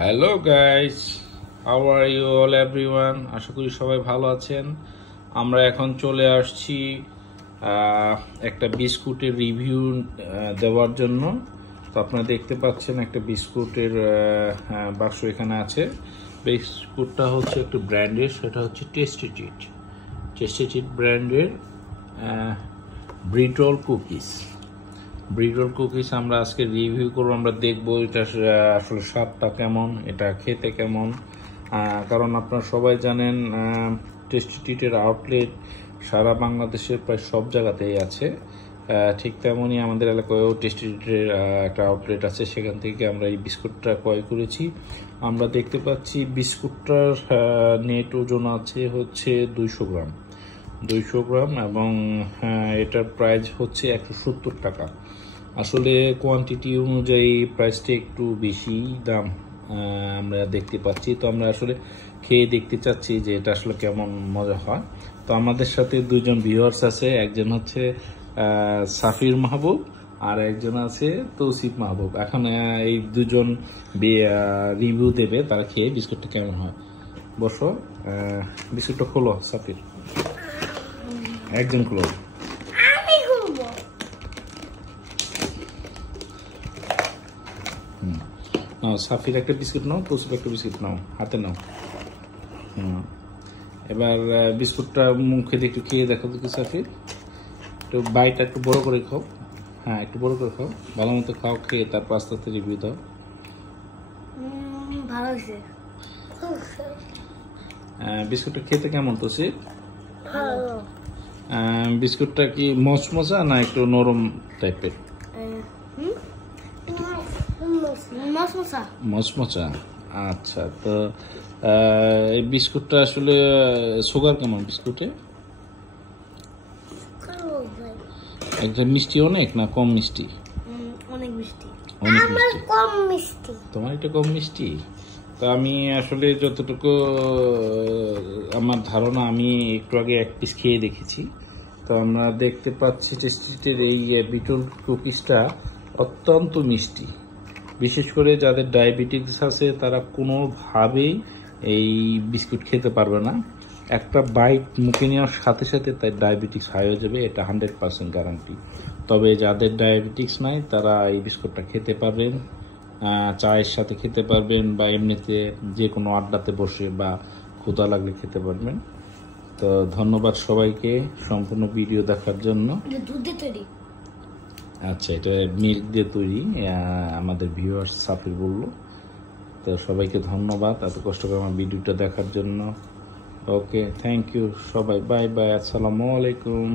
Hello guys, how are you all everyone. আশা করি সবাই ভালো আছেন। আমরা এখন চলে আসছি একটা বিস্কুটের রিভিউ দেওয়ার জন্য। তো আপনারা দেখতে পাচ্ছেন একটা বিস্কুটের বাক্স এখানে আছে। বিস্কুটটা হচ্ছে একটু ব্র্যান্ডের, সেটা হচ্ছে টেস্টি ট্রিট ব্র্যান্ডের ব্রিটল কুকিজ আমরা আজকে রিভিউ করবো। আমরা দেখবো এটা আসলে স্বাদটা কেমন, এটা খেতে কেমন। কারণ আপনারা সবাই জানেন টেস্টি ট্রিটের আউটলেট সারা বাংলাদেশের প্রায় সব জায়গাতেই আছে। ঠিক তেমনই আমাদের এলাকায়ও টেস্টি ট্রিটের একটা আউটলেট আছে, সেখান থেকে আমরা এই বিস্কুটটা ক্রয় করেছি। আমরা দেখতে পাচ্ছি বিস্কুটটার নেট ওজন আছে হচ্ছে 200 গ্রাম এবং এটার প্রাইস হচ্ছে 170 টাকা। আসলে কোয়ান্টিটি অনুযায়ী প্রাইসটা একটু বেশি দাম আমরা দেখতে পাচ্ছি। তো আমরা আসলে খেয়ে দেখতে চাচ্ছি যে এটা আসলে কেমন মজা হয়। তো আমাদের সাথে দুজন ভিউয়ার্স আছে, একজন হচ্ছে সাফির মাহবুব আর একজন আছে তৌসিফ মাহবুব। এখন এই দুজন রিভিউ দেবে, তারা খেয়ে বিস্কুটটা কেমন হয়। বসো, বিস্কুটটা খোলো সাফির, একজন খোলো। সাফির একটা বিস্কুট নাও, তৌসিফ একটা বিস্কুট নাও, হাতে নাও। এবার বিস্কুটটা মুখে একটু খেয়ে দেখো তো সাফির, একটু বাইটা একটু বড় করে খাও। হ্যাঁ, একটু বড় করে খাও, ভালো মতো খাও, খেয়ে তারপর আস্তে আস্তে রিভিউ দাও। বিস্কুটটা খেতে কেমন তৌসিফ? বিস্কুটটা কি মচমচা না একটু নরম টাইপের? মচমচা। আচ্ছা, তো এই বিস্কুটটা আসলে সুগার কেমন বিস্কুটে? একদম মিষ্টি অনেক না কম মিষ্টি? অনেক মিষ্টি। অনেক মিষ্টি। তোমার এটা কম মিষ্টি? তো আমি আসলে যতটুকু আমার ধারণা, আমি একটু আগে এক পিস খেয়ে দেখেছি। তো আমরা দেখতে পাচ্ছি টেস্টিটের এই বিটল কুকিজটা অত্যন্ত মিষ্টি। বিশেষ করে যাদের ডায়াবেটিস আছে তারা কোনোভাবেই এই বিস্কুট খেতে পারবে না। একটা বাইট মুখে নেওয়ার সাথে সাথে তার ডায়াবেটিস হাই হয়ে যাবে, এটা 100% গ্যারান্টি। তবে যাদের ডায়াবেটিস নাই তারা এই বিস্কুটটা খেতে পারবেন, চায়ের সাথে খেতে পারবেন, বা এমনিতে যে কোনো আড্ডাতে বসে বা ক্ষুধা লাগলে খেতে পারবেন। তো ধন্যবাদ সবাইকে সম্পূর্ণ ভিডিও দেখার জন্য। আচ্ছা, এটা মিল্ক দিয়ে তৈরি, আমাদের ভিউয়ার্স সাফির বললো। তো সবাইকে ধন্যবাদ এত কষ্ট করে আমার ভিডিওটা দেখার জন্য। ওকে, থ্যাংক ইউ সবাই, বাই বাই, আসসালামু আলাইকুম।